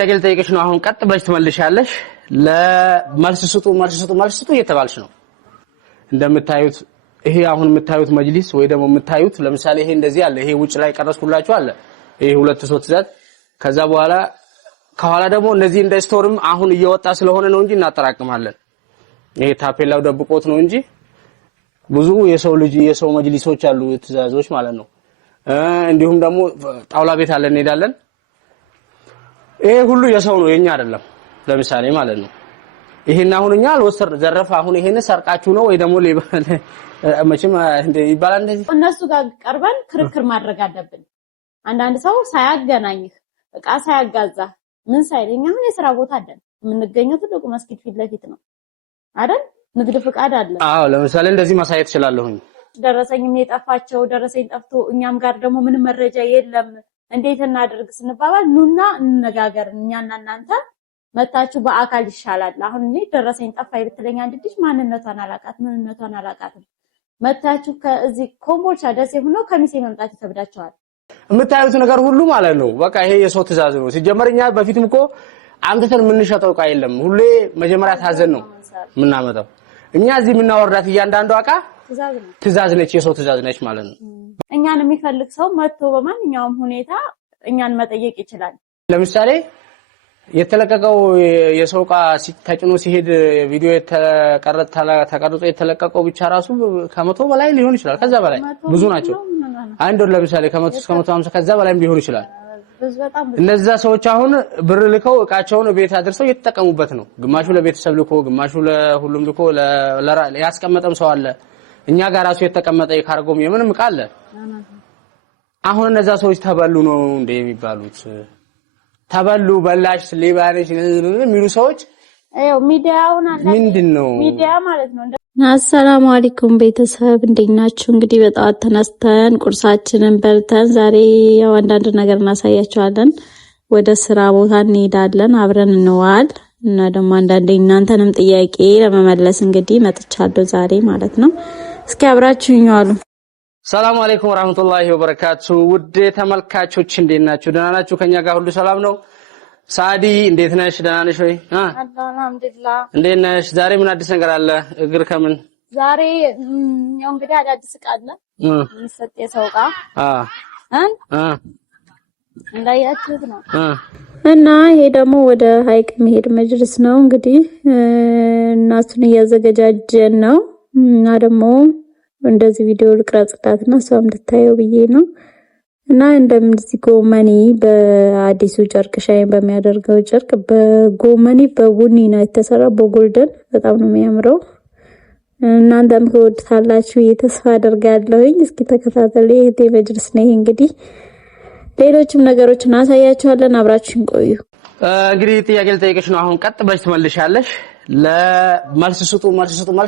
ታገል ጠይቀሽ ነው አሁን ቀጥ ብለሽ ትመልሻለሽ ለማልስ ስጡ እየተባልሽ ነው እንደምታዩት ይሄ አሁን የምታዩት መጅሊስ ወይ ደግሞ የምታዩት ለምሳሌ ይሄ እንደዚህ አለ ይሄ ውጭ ላይ ቀረስኩላችሁ አለ ይሄ ሁለት ሶስት ዛት ከዛ በኋላ ከኋላ ደግሞ እነዚህ እንደ ስቶርም አሁን እየወጣ ስለሆነ ነው እንጂ እናጠራቅማለን ይሄ ታፔላው ደብቆት ነው እንጂ ብዙ የሰው መጅሊሶች አሉ ትዛዞች ማለት ነው እንዲሁም ደግሞ ጣውላ ቤት አለ እንሄዳለን ይሄ ሁሉ የሰው ነው የኛ አይደለም ለምሳሌ ማለት ነው ይሄን አሁንኛ አልወሰር ዘረፈ አሁን ይሄን ሰርቃችሁ ነው ወይ ደግሞ መቼም እንደ ይባላል እንደዚህ እነሱ ጋር ቀርበን ክርክር ማድረግ አለብን አንዳንድ ሰው ሳያገናኝህ እቃ ሳያጋዛ ምን ሳይለኛ አሁን የሥራ ቦታ አይደል የምንገኘው ትልቁ መስጊድ ፊት ለፊት ነው አይደል ንግድ ፍቃድ አለ አዎ ለምሳሌ እንደዚህ ማሳየት ይችላልሁኝ ደረሰኝም የጠፋቸው ደረሰኝ ጠፍቶ እኛም ጋር ደግሞ ምንም መረጃ የለም እንዴት እናድርግ ስንባባል ኑና እንነጋገር እኛና እናንተ መታችሁ በአካል ይሻላል አሁን እኔ ደረሰኝ ጠፋ ይብትለኛ አንድ ልጅ ማንነቷን አላቃትም መታችሁ ከዚህ ኮምቦልቻ ደሴ ሆኖ ከሚሴ መምጣት ይከብዳቸዋል የምታዩት ነገር ሁሉ ማለት ነው በቃ ይሄ የሰው ትዛዝ ነው ሲጀመርኛ በፊትም እኮ አንተን ምንሸጠው ቃ የለም ሁሌ መጀመሪያ ታዘን ነው ምናመጣው እኛ እዚህ ምናወርዳት እያንዳንዱ አቃ ትዛዝ ነች የሰው ትዛዝ ነች ማለት ነው እኛን የሚፈልግ ሰው መጥቶ በማንኛውም ሁኔታ እኛን መጠየቅ ይችላል ለምሳሌ የተለቀቀው የሰው ቃ ተጭኖ ሲሄድ ቪዲዮ ተቀርጾ የተለቀቀው ብቻ ራሱ ከመቶ በላይ ሊሆን ይችላል ከዛ በላይ ብዙ ናቸው አንድ ወር ለምሳሌ ከመቶ እስከ 150 ከዛ በላይም ሊሆን ይችላል እነዛ ሰዎች አሁን ብር ልከው እቃቸውን ቤት አድርሰው እየተጠቀሙበት ነው ግማሹ ለቤተሰብ ልኮ ግማሹ ለሁሉም ልኮ ያስቀመጠም ሰው አለ እኛ ጋር ራሱ የተቀመጠ የካርጎም የምንም እቃ አለ አሁን እነዛ ሰዎች ተበሉ ነው እንደ የሚባሉት ተበሉ በላሽ ሊባሪሽ የሚሉ ሰዎች አዩ ሚዲያውን አለ ምንድነው ሚዲያ ማለት ነው አሰላሙ አለይኩም ቤተሰብ እንደናችሁ እንግዲህ በጣም ተነስተን ቁርሳችንን በልተን ዛሬ ያው አንዳንድ ነገር እናሳያችኋለን ወደ ስራ ቦታ እንሄዳለን አብረን እንዋል እና ደግሞ አንዳንዴ እናንተንም ጥያቄ ለመመለስ እንግዲህ መጥቻለሁ ዛሬ ማለት ነው እስኪ አብራችሁኝ ዋሉ ሰላም አለይኩም ወራህመቱላሂ ወበረካቱ ውድ ተመልካቾች እንደናችሁ ደህና ናችሁ ከኛ ጋር ሁሉ ሰላም ነው ሳዲ እንዴት ነሽ ደህና ነሽ ወይ አልሐምዱሊላህ እንዴት ነሽ ዛሬ ምን አዲስ ነገር አለ እግር ከምን ዛሬ ያው እንግዲህ አዲስ ዕቃ አለ የሚሰጥ የሰው ዕቃ እንዳያችሁት ነው እና ይሄ ደግሞ ወደ ሀይቅ መሄድ መጅልስ ነው እንግዲህ እናቱን እያዘጋጀን ነው እና ደግሞ እንደዚህ ቪዲዮ ልቅረጽላትና ሰው እንድታየው ብዬ ነው እና እንደዚህ ጎመኒ በአዲሱ ጨርቅ ሻይ በሚያደርገው ጨርቅ በጎመኒ በቡኒ ነው የተሰራው በጎልደን በጣም ነው የሚያምረው እናንተም ከወድታላችሁ ተስፋ አደርጋለሁኝ እስኪ ተከታተሉ ይሄ መጅልስ ነው እንግዲህ ሌሎችም ነገሮችን አሳያችኋለን አብራችሁን ቆዩ እንግዲህ ጥያቄ ልጠይቅሽ ነው አሁን ቀጥ ብለሽ ትመልሻለሽ ለማልስ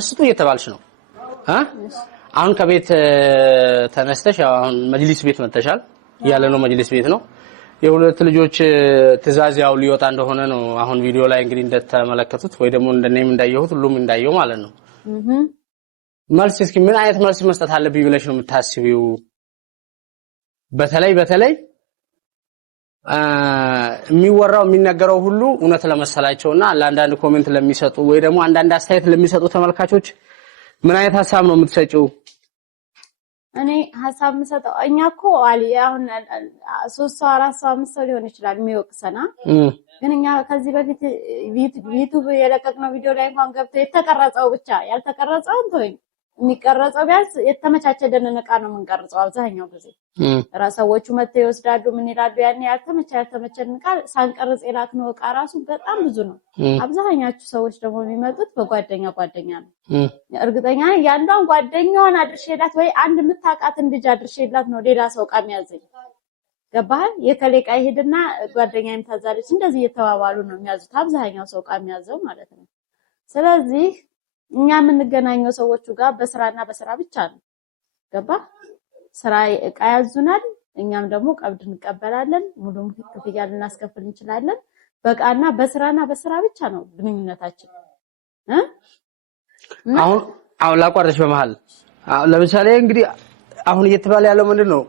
ስጡ እየተባልሽ ነው አሁን ከቤት ተነስተሽ አሁን መጅሊስ ቤት መተሻል ያለ ነው መጅሊስ ቤት ነው የሁለት ልጆች ትዛዝ ያው ሊወጣ እንደሆነ ነው አሁን ቪዲዮ ላይ እንግዲህ እንደተመለከቱት ወይ ደግሞ እንደኔም እንዳየሁት ሁሉም እንዳየው ማለት ነው መልስ እስኪ ምን አይነት መልስ መስጠት አለብኝ ብለሽ ነው የምታስቢው በተለይ የሚወራው የሚነገረው ሁሉ እውነት ለመሰላቸውና ለአንዳንድ ኮሜንት ለሚሰጡ ወይ ደግሞ አንዳንድ አስተያየት ለሚሰጡ ተመልካቾች ምን አይነት ሐሳብ ነው የምትሰጪው እኔ ሐሳብ መስጠው እኛኮ አሊ አሁን 3 ሰው 4 ሰው 5 ሰው ሊሆን ይችላል የሚወቅሰና ግን እኛ ከዚህ በፊት ዩቲዩብ የለቀቅነው ቪዲዮ ላይ እንኳን ገብቶ የተቀረጸው ብቻ ያልተቀረጸው እንቶኝ የሚቀረጸው ቢያንስ የተመቻቸ ደነነቃ ነው የምንቀርጸው አብዛኛው ጊዜ ራሳዎቹ መጥተው ይወስዳሉ ምን ይላሉ ያን ያልተመቸን ቃል ሳንቀርጽ የላክነው ዕቃ ራሱ በጣም ብዙ ነው አብዛኛዎቹ ሰዎች ደግሞ የሚመጡት በጓደኛ ነው እርግጠኛ ያንዷን ጓደኛዋን አድርሼላት ወይ አንድ ምታቃትን ልጅ አድርሼላት ነው ሌላ ሰው ዕቃ የሚያዘኝ ገባህ የከሌቃ ይሄድና ጓደኛዬም ታዛለች እንደዚህ እየተባባሉ ነው የሚያዙት አብዛኛው ሰው ዕቃ የሚያዘው ማለት ነው ስለዚህ እኛ የምንገናኘው ሰዎቹ ጋር በስራና በስራ ብቻ ነው ገባህ ስራ ዕቃ ያዙናል እኛም ደግሞ ቀብድ እንቀበላለን ሙሉም ክፍያ ልናስከፍል እንችላለን በቃና በስራና በስራ ብቻ ነው ግንኙነታችን አሁን ላቋርጥሽ በመሃል ለምሳሌ እንግዲህ አሁን እየተባለ ያለው ምንድነው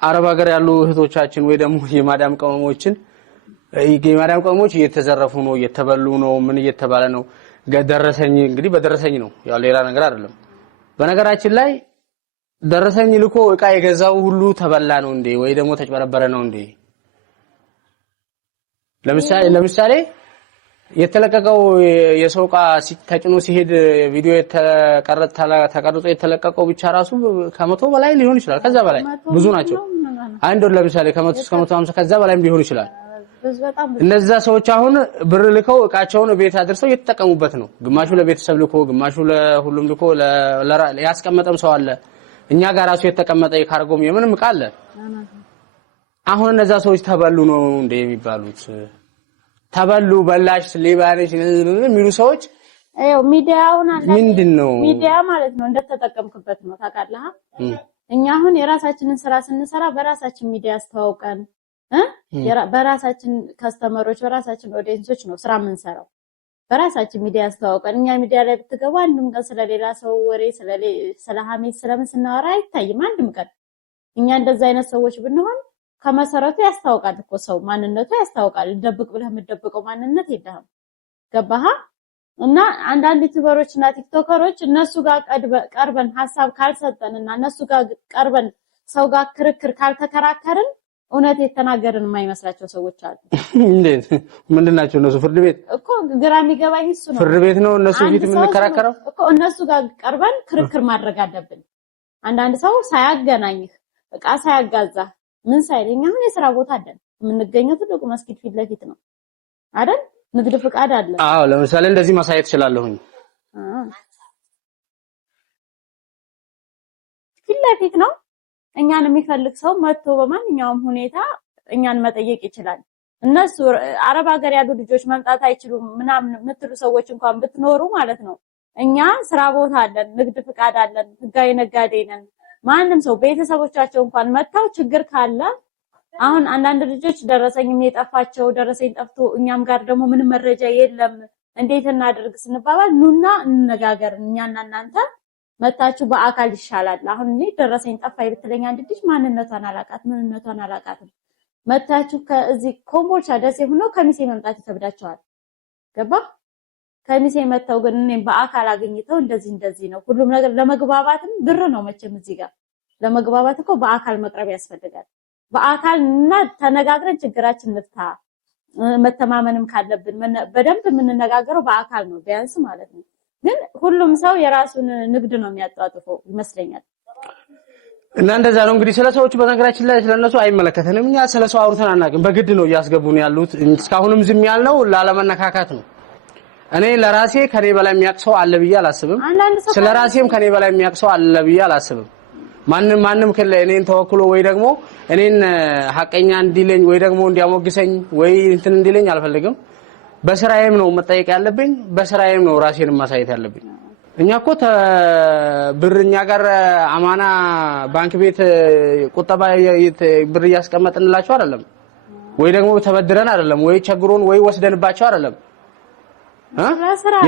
አረብ ሀገር ያሉ እህቶቻችን ወይ ደግሞ የማዳም ቀመሞችን የማዳም ቅመሞች እየተዘረፉ ነው እየተበሉ ነው ምን እየተባለ ነው ደረሰኝ እንግዲህ በደረሰኝ ነው ያው ሌላ ነገር አይደለም በነገራችን ላይ ደረሰኝ ልኮ እቃ የገዛው ሁሉ ተበላ ነው እንዴ ወይ ደግሞ ተጭበረበረ ነው እንዴ ለምሳሌ የተለቀቀው የሰው እቃ ተጭኖ ሲሄድ ቪዲዮ ተቀርጾ የተለቀቀው ብቻ ራሱ ከመቶ በላይ ሊሆን ይችላል ከዛ በላይ ብዙ ናቸው አንድ ወር ለምሳሌ ከመቶ እስከ 150 ከዛ በላይም ሊሆን ይችላል እነዛ ሰዎች አሁን ብር ልከው እቃቸውን ቤት አድርሰው እየተጠቀሙበት ነው ግማሹ ለቤተሰብ ልኮ ግማሹ ለሁሉም ልኮ ያስቀመጠም ሰው አለ እኛ ጋር ራሱ የተቀመጠ የካርጎም የምንም እቃ አለ አሁን እነዛ ሰዎች ተበሉ ነው እንደ የሚባሉት ተበሉ በላሽ ሊባሪሽ የሚሉ ሰዎች አው ሚዲያውን አለ ምንድነው ሚዲያ ማለት ነው እንደተጠቀምኩበት ነው ታውቃለህ እኛ አሁን የራሳችንን ስራ ስንሰራ በራሳችን ሚዲያ አስተዋውቀን በራሳችን ከስተመሮች በራሳችን ኦዲየንሶች ነው ስራ የምንሰራው በራሳችን ሚዲያ አስተዋውቀን እኛ ሚዲያ ላይ ብትገባ አንድም ቀን ስለሌላ ሰው ወሬ ስለ ሀሜት ስለምን ስናወራ አይታይም አንድም ቀን እኛ እንደዛ አይነት ሰዎች ብንሆን ከመሰረቱ ያስተዋውቃል እኮ ሰው ማንነቱ ያስተዋውቃል ደብቅ ብለህ የምትደብቀው ማንነት የለህም ገባህ እና አንዳንድ ዩቲዩበሮችና ቲክቶከሮች እነሱ ጋር ቀርበን ሐሳብ ካልሰጠንና እነሱ ጋር ቀርበን ሰው ጋር ክርክር ካልተከራከርን እውነት የተናገርን የማይመስላቸው ሰዎች አሉ እንዴት ምንድናቸው እነሱ ፍርድ ቤት እኮ ግራም ይገባኝ እሱ ነው ፍርድ ቤት ነው እነሱ ፊት የምንከራከረው እኮ እነሱ ጋር ቀርበን ክርክር ማድረግ አለብን አንዳንድ ሰው ሳያገናኝህ እቃ ሳያጋዛ ምን ሳይለኛ አሁን የሥራ ቦታ አይደል የምንገኘው ትልቁ መስጊድ ፊት ለፊት ነው አይደል ንግድ ፍቃድ አለ አዎ ለምሳሌ እንደዚህ ማሳየት ይችላልሁኝ ፊት ለፊት ነው እኛን የሚፈልግ ሰው መጥቶ በማንኛውም ሁኔታ እኛን መጠየቅ ይችላል እነሱ አረብ ሀገር ያሉ ልጆች መምጣት አይችሉም ምናምን ምትሉ ሰዎች እንኳን ብትኖሩ ማለት ነው እኛ ስራ ቦታ አለን ንግድ ፍቃድ አለን ህጋዊ ነጋዴ ነን ማንንም ሰው ቤተሰቦቻቸው እንኳን መጣው ችግር ካለ አሁን አንዳንድ ልጆች ደረሰኝም የጠፋቸው ደረሰኝ ጠፍቶ እኛም ጋር ደግሞ ምንም መረጃ የለም እንዴት እናድርግ ስንባባል ኑና እንነጋገር እኛና እናንተ መጣችሁ በአካል ይሻላል አሁን እኔ ደረሰኝ ጠፋይ ብትለኝ አንድ ልጅ ማንነቷን አላቃት ምንነቷን አላቃት መጣችሁ ከዚህ ኮምቦልቻ ደሴ ሆኖ ከሚሴ መምጣት ይከብዳቸዋል ገባ ከሚሴ መጣው ግን እኔም በአካል አገኝተው እንደዚህ ነው ሁሉም ነገር ለመግባባትም ብር ነው መቼም እዚህ ጋር ለመግባባት እኮ በአካል መቅረብ ያስፈልጋል በአካልና ተነጋግረን ችግራችን እንፍታ መተማመንም ካለብን በደንብ የምንነጋገረው በአካል ነው ቢያንስ ማለት ነው ግን ሁሉም ሰው የራሱን ንግድ ነው የሚያጣጥፈው ይመስለኛል እና እንደዛ ነው እንግዲህ ስለሰዎቹ በነገራችን ላይ ስለነሱ አይመለከተንም እኛ ስለሰው አውርተን አናውቅም በግድ ነው እያስገቡን ያሉት እስካሁንም ዝም ያልነው ላለመነካካት ነው እኔ ለራሴ ከኔ በላይ የሚያቅሰው አለ ብዬ አላስብም ስለራሴም ከኔ በላይ የሚያቅሰው አለ ብዬ አላስብም ማንንም እኔን ተወክሎ ወይ ደግሞ እኔን ሐቀኛ እንዲለኝ ወይ ደግሞ እንዲያሞግሰኝ ወይ እንትን እንዲለኝ አልፈልግም በስራዬም ነው መጠየቅ ያለብኝ በስራዬም ነው ራሴን ማሳየት ያለብኝ እኛ እኮ ብርኛ ጋር አማና ባንክ ቤት ቁጠባ ብር ያስቀመጥንላቸው አይደለም ወይ ደግሞ ተበድረን አይደለም ወይ ቸግሮን ወይ ወስደንባቸው አይደለም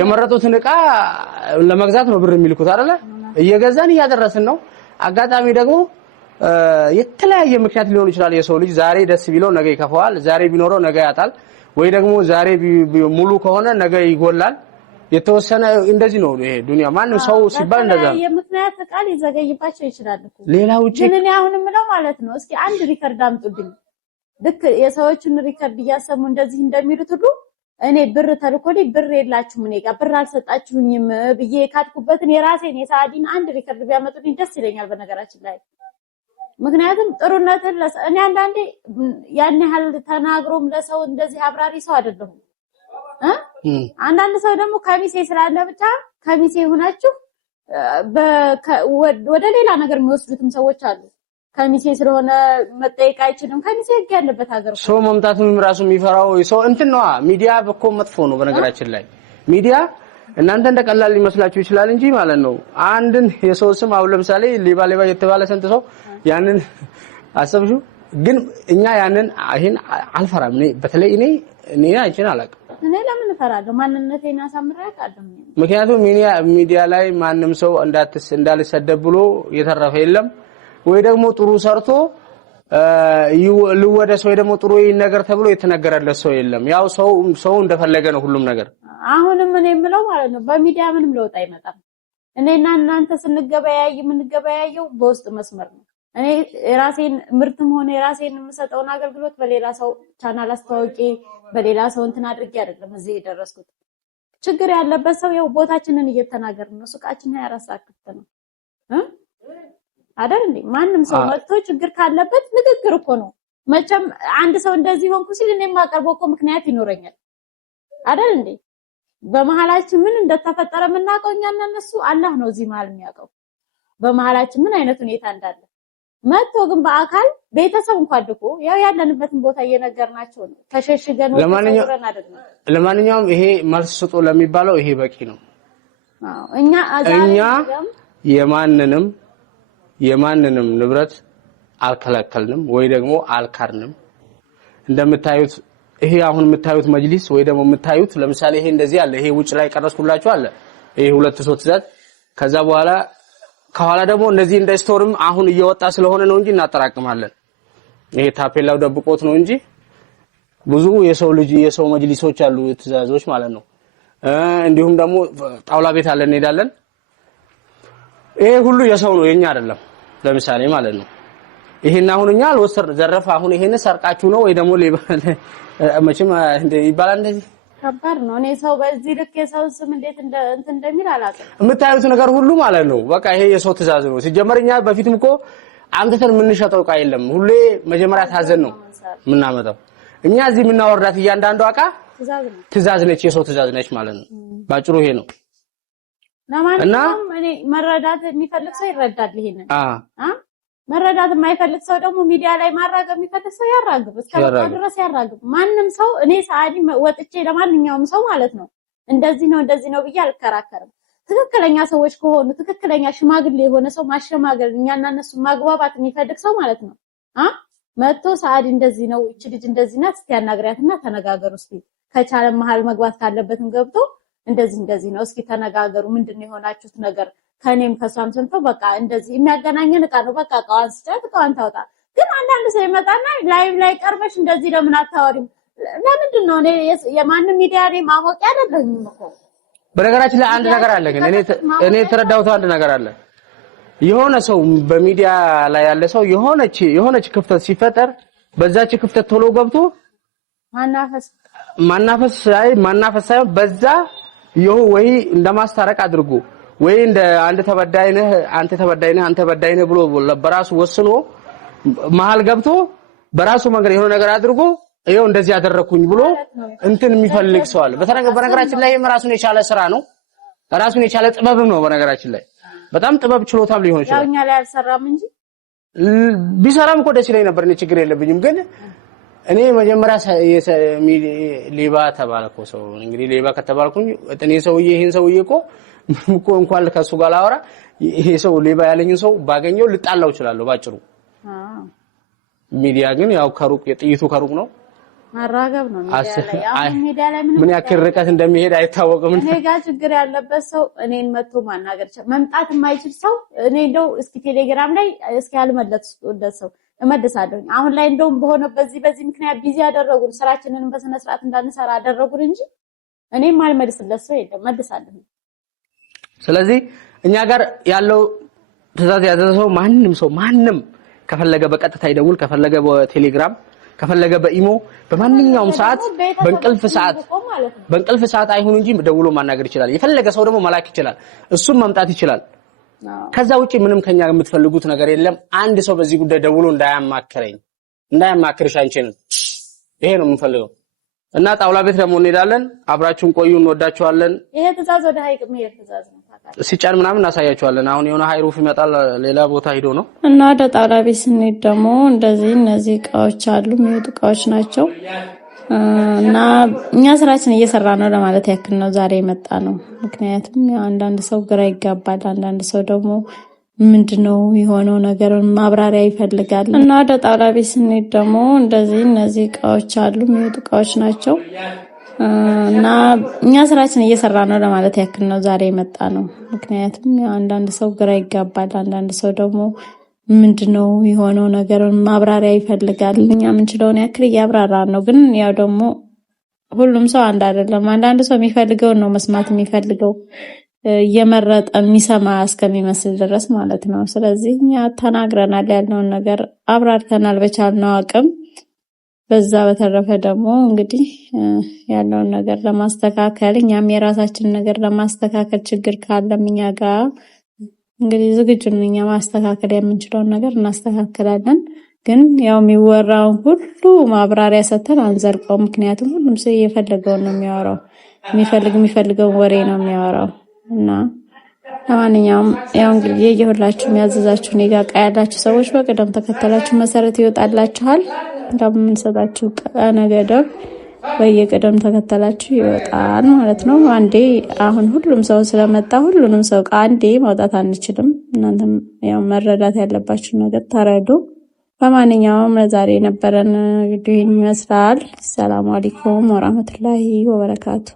የመረጡትን እቃ ለመግዛት ነው ብር የሚልኩት አይደለ እየገዛን እያደረስን ነው አጋጣሚ ደግሞ የተለያየ ምክንያት ሊሆን ይችላል የሰው ልጅ ዛሬ ደስ ቢለው ነገ ይከፋዋል ዛሬ ቢኖረው ነገ ያጣል ወይ ደግሞ ዛሬ ሙሉ ከሆነ ነገ ይጎላል የተወሰነ እንደዚህ ነው ይሄ ዱንያ ማንም ሰው ሲባል እንደዛ ነው የምክንያት ቃል ይዘገይባቸው ይችላል እኮ ሌላው እጪ ግን እኔ አሁን ምለው ማለት ነው እስኪ አንድ ሪከርድ አምጡልኝ ልክ የሰዎችን ሪከርድ እያሰሙ እንደዚህ እንደሚሉት ሁሉ እኔ ብር ተልኮልኝ ብር የላችሁም እኔ ጋር ብር አልሰጣችሁኝም ብዬ ካድኩበትን የራሴን የሳዲን አንድ ሪከርድ ቢያመጡልኝ ደስ ይለኛል በነገራችን ላይ ምክንያቱም ጥሩነትን እኔ አንዳንዴ ያን ያህል ተናግሮም ለሰው እንደዚህ አብራሪ ሰው አይደለሁም አንዳንድ ሰው ደግሞ ከሚሴ ስላለ ብቻ ከሚሴ ሆናችሁ ወደ ሌላ ነገር የሚወስዱትም ሰዎች አሉ ከሚሴ ስለሆነ መጠየቅ አይችልም ከሚሴ ያለበት ሀገር ሰው መምጣቱን ራሱ የሚፈራው ሰው እንትን ነው ሚዲያ በኮ መጥፎ ነው በነገራችን ላይ ሚዲያ እናንተ እንደቀላል ሊመስላችሁ ይችላል እንጂ ማለት ነው አንድን የሰው ስም አሁን ለምሳሌ ሌባ የተባለ ስንት ሰው ያንን አሰብሹ ግን እኛ ያንን ይሄን አልፈራም በተለይ እኔ አይችን አላውቅም እኔ ለምን እፈራለሁ ማንነቴን አሳምሬ አውቃለሁ ምክንያቱም ሚዲያ ላይ ማንም ሰው እንዳልሰደብ ብሎ የተረፈ የለም ወይ ደግሞ ጥሩ ሰርቶ ልወደስ ወይ ደግሞ ጥሩ ነገር ተብሎ የተነገረለት ሰው የለም። ያው ሰው እንደፈለገ ነው ሁሉም ነገር። አሁንም እኔ የምለው ማለት ነው በሚዲያ ምንም ለውጥ አይመጣም። እኔና እናንተ ስንገበያይ የምንገበያየው በውስጥ መስመር ነው። እኔ የራሴን ምርትም ሆነ የራሴን የምሰጠውን አገልግሎት በሌላ ሰው ቻናል አስተዋውቄ በሌላ ሰው እንትን አድርጌ አይደለም እዚህ የደረስኩት። ችግር ያለበት ሰው ያው ቦታችንን እየተናገርን ነው። ሱቃችን 24 ሰዓት ክፍት ነው አይደል እንዴ? ማንም ሰው መጥቶ ችግር ካለበት ንግግር እኮ ነው። መቼም አንድ ሰው እንደዚህ ሆንኩ ሲል እኔ የማቀርበው እኮ ምክንያት ይኖረኛል አይደል እንዴ? በመሐላችን ምን እንደተፈጠረ የምናውቀው እኛና እነሱ አላህ ነው እዚህ መሃል የሚያውቀው በመሐላችን ምን አይነት ሁኔታ እንዳለ። መጥቶ ግን በአካል ቤተሰብ እንኳን ድቆ ያው ያለንበትን ቦታ እየነገርናቸው ነው። ተሸሽገን ወጥተን አይደለም። ለማንኛውም ይሄ መልስ ስጡ ለሚባለው ይሄ በቂ ነው። አዎ እኛ የማንንም ንብረት አልከለከልንም ወይ ደግሞ አልካርንም። እንደምታዩት ይሄ አሁን የምታዩት መጅሊስ ወይ ደግሞ የምታዩት ለምሳሌ ይሄ እንደዚህ አለ። ይሄ ውጭ ላይ ቀረስኩላችሁ አለ። ይሄ ሁለት ሰው ትዛዝ ከዛ በኋላ ከኋላ ደግሞ እንደዚህ እንደ ስቶርም አሁን እየወጣ ስለሆነ ነው እንጂ እናጠራቅማለን። ይሄ ታፔላው ደብቆት ነው እንጂ ብዙ የሰው መጅሊሶች አሉ ትዛዞች ማለት ነው። እንዲሁም ደግሞ ጣውላ ቤት አለ እንሄዳለን። ይሄ ሁሉ የሰው ነው የኛ አይደለም። ለምሳሌ ማለት ነው ይሄን አሁን እኛ አልወሰር ዘረፈ አሁን ይሄን ሰርቃችሁ ነው ወይ ደግሞ መቼም ይባላል እንደዚህ ከባድ ነው። እኔ ሰው በዚህ ልክ የሰው ስም እንዴት እንደሚል አላውቅም። የምታዩት ነገር ሁሉ ማለት ነው በቃ ይሄ የሰው ትእዛዝ ነው። ሲጀመርኛ በፊትም እኮ አምጥተን የምንሸጠው ዕቃ የለም። ሁሌ መጀመሪያ ታዘን ነው የምናመጣው። እኛ እዚህ የምናወርዳት እያንዳንዷ ዕቃ ትእዛዝ ነች፣ የሰው ትእዛዝ ነች ማለት ነው። ባጭሩ ይሄ ነው። ለማንኛውም እኔ መረዳት የሚፈልግ ሰው ይረዳል ይሄንን መረዳት የማይፈልግ ሰው ደግሞ ሚዲያ ላይ ማራገብ የሚፈልግ ሰው ያራግብ፣ እስከ ድረስ ያራግብ። ማንም ሰው እኔ ሰዓዲ ወጥቼ ለማንኛውም ሰው ማለት ነው እንደዚህ ነው ብዬ አልከራከርም። ትክክለኛ ሰዎች ከሆኑ ትክክለኛ ሽማግሌ የሆነ ሰው ማሸማገል እኛና እነሱ ማግባባት የሚፈልግ ሰው ማለት ነው መጥቶ ሰዓዲ እንደዚህ ነው እቺ ልጅ እንደዚህ ናት እስቲ ያናግሪያትና ተነጋገሩ። እስቲ ከቻለ መሃል መግባት ካለበትም ገብቶ እንደዚህ ነው እስኪ ተነጋገሩ። ምንድነው የሆናችሁት ነገር ከኔም ከሷም ሰምቶ በቃ እንደዚህ የሚያገናኘን ዕቃ ነው። በቃ ዕቃዋን ስጫት ዕቃዋን ታውጣ። ግን አንዳንድ ሰው ይመጣና ላይቭ ላይ ቀርበሽ እንደዚህ ለምን አታወሪም? ለምንድን ነው? የማንም ሚዲያ ላይ ማሞቂያ አይደለሁም እኮ። በነገራችን ላይ አንድ ነገር አለ። ግን እኔ የተረዳሁት አንድ ነገር አለ። የሆነ ሰው በሚዲያ ላይ ያለ ሰው የሆነች ክፍተት ሲፈጠር በዛች ክፍተት ቶሎ ገብቶ ማናፈስ ሳይሆን በዛ ወይ እንደማስታረቅ አድርጎ ወይ እንደ አንተ ተበዳይ ነህ አንተ በዳይ ነህ ብሎ በራሱ ወስኖ መሃል ገብቶ በራሱ መንገድ የሆነ ነገር አድርጎ ይሄው እንደዚህ ያደረኩኝ ብሎ እንትን የሚፈልግ ሰው አለ። በነገራችን ላይ ራሱን የቻለ ስራ ነው፣ ራሱን የቻለ ጥበብም ነው። በነገራችን ላይ በጣም ጥበብ ችሎታም ሊሆን ይችላል። ያውኛ ላይ አልሰራም እንጂ ቢሰራም እኮ ደስ ይለኝ ነበር። እኔ ችግር የለብኝም። ግን እኔ መጀመሪያ ሌባ ተባልኩ። ሰው እንግዲህ ሌባ ከተባልኩኝ እኔ ይሄን ሰውዬ እኮ እንኳን ከሱ ጋር ላወራ ይሄ ሰው ሌባ ያለኝን ሰው ባገኘው ልጣላው እችላለሁ ባጭሩ። ሚዲያ ግን ያው ከሩቅ የጥይቱ ከሩቅ ነው ማራገብ ነው። ሚዲያ ላይ ምን ያክል ርቀት እንደሚሄድ አይታወቅም። እኔ ጋር ችግር ያለበት ሰው እኔን መጥቶ ማናገር መምጣት የማይችል ሰው እኔ እንደው እስኪ ቴሌግራም ላይ እስኪ ያልመለስኩለት ሰው እመልሳለሁ። አሁን ላይ እንደውም በሆነ በዚህ ምክንያት ቢዚ ያደረጉን ስራችንን በስነ ስርዓት እንዳንሰራ አደረጉን እንጂ እኔም ማልመልስለት ሰው የለም፣ መልሳለሁ። ስለዚህ እኛ ጋር ያለው ትዕዛዝ ያዘዘው ማንም ከፈለገ በቀጥታ ይደውል፣ ከፈለገ በቴሌግራም፣ ከፈለገ በኢሞ በማንኛውም ሰዓት በእንቅልፍ ሰዓት አይሁን እንጂ ደውሎ ማናገር ይችላል። የፈለገ ሰው ደግሞ መላክ ይችላል፣ እሱም መምጣት ይችላል። ከዛ ውጪ ምንም ከኛ የምትፈልጉት ነገር የለም። አንድ ሰው በዚህ ጉዳይ ደውሎ እንዳያማክርሽ አንቺን ይሄ ነው የምንፈልገው። እና ጣውላ ቤት ደግሞ እንሄዳለን። አብራችሁን ቆዩ፣ እንወዳችኋለን። ይሄ ትዕዛዝ ወደ ሀይቅ መሄድ ትዕዛዝ ነው። ሲጫን ምናምን እናሳያችኋለን። አሁን የሆነ ሃይሩፍ ይመጣል ሌላ ቦታ ሄዶ ነው። እና ወደ ጣውላ ቤት ስንሄድ ደግሞ እነዚህ እቃዎች አሉ፣ የሚወጡ እቃዎች ናቸው። እና እኛ ስራችን እየሰራ ነው ለማለት ያክል ነው ዛሬ የመጣ ነው። ምክንያቱም አንዳንድ ሰው ግራ ይጋባል፣ አንዳንድ ሰው ደግሞ ምንድነው የሆነው ነገር ማብራሪያ ይፈልጋል። እና ወደ ጣውላ ቤት ስንሄድ ደግሞ እነዚህ እቃዎች አሉ፣ የሚወጡ እቃዎች ናቸው። እና እኛ ስራችን እየሰራ ነው ለማለት ያክል ነው ዛሬ የመጣ ነው። ምክንያቱም አንዳንድ ሰው ግራ ይጋባል፣ አንዳንድ ሰው ደግሞ ምንድነው የሆነው ነገር ማብራሪያ ይፈልጋል። እኛ ምንችለውን ያክል እያብራራን ነው። ግን ያው ደግሞ ሁሉም ሰው አንድ አይደለም። አንዳንድ ሰው የሚፈልገውን ነው መስማት የሚፈልገው እየመረጠ የሚሰማ እስከሚመስል ድረስ ማለት ነው። ስለዚህ እኛ ተናግረናል፣ ያለውን ነገር አብራርተናል በቻልነው አቅም። በዛ በተረፈ ደግሞ እንግዲህ ያለውን ነገር ለማስተካከል እኛም የራሳችንን ነገር ለማስተካከል ችግር ካለም እኛ ጋር እንግዲህ ዝግጁ ነን። እኛ ማስተካከል የምንችለውን ነገር እናስተካክላለን። ግን ያው የሚወራውን ሁሉ ማብራሪያ ሰጥተን አንዘልቀው። ምክንያቱም ሁሉም ሰው የፈለገውን ነው የሚያወራው፣ የሚፈልገውን ወሬ ነው የሚያወራው እና ለማንኛውም ያው እንግዲህ የሁላችሁም ያዘዛችሁ እኔ ጋር ያላችሁ ሰዎች በቅደም ተከተላችሁ መሰረት ይወጣላችኋል። እንደምንሰጣችሁ ቀነ ገደብ በየቅደም ተከተላችሁ ይወጣል ማለት ነው። አንዴ አሁን ሁሉም ሰው ስለመጣ ሁሉንም ሰው አንዴ ማውጣት አንችልም። እናንተም ያው መረዳት ያለባችሁ ነገር ተረዱ። በማንኛውም ለዛሬ የነበረን ቪዲዮ ይመስላል። ሰላም አለይኩም ወራህመቱላሂ ወበረካቱ።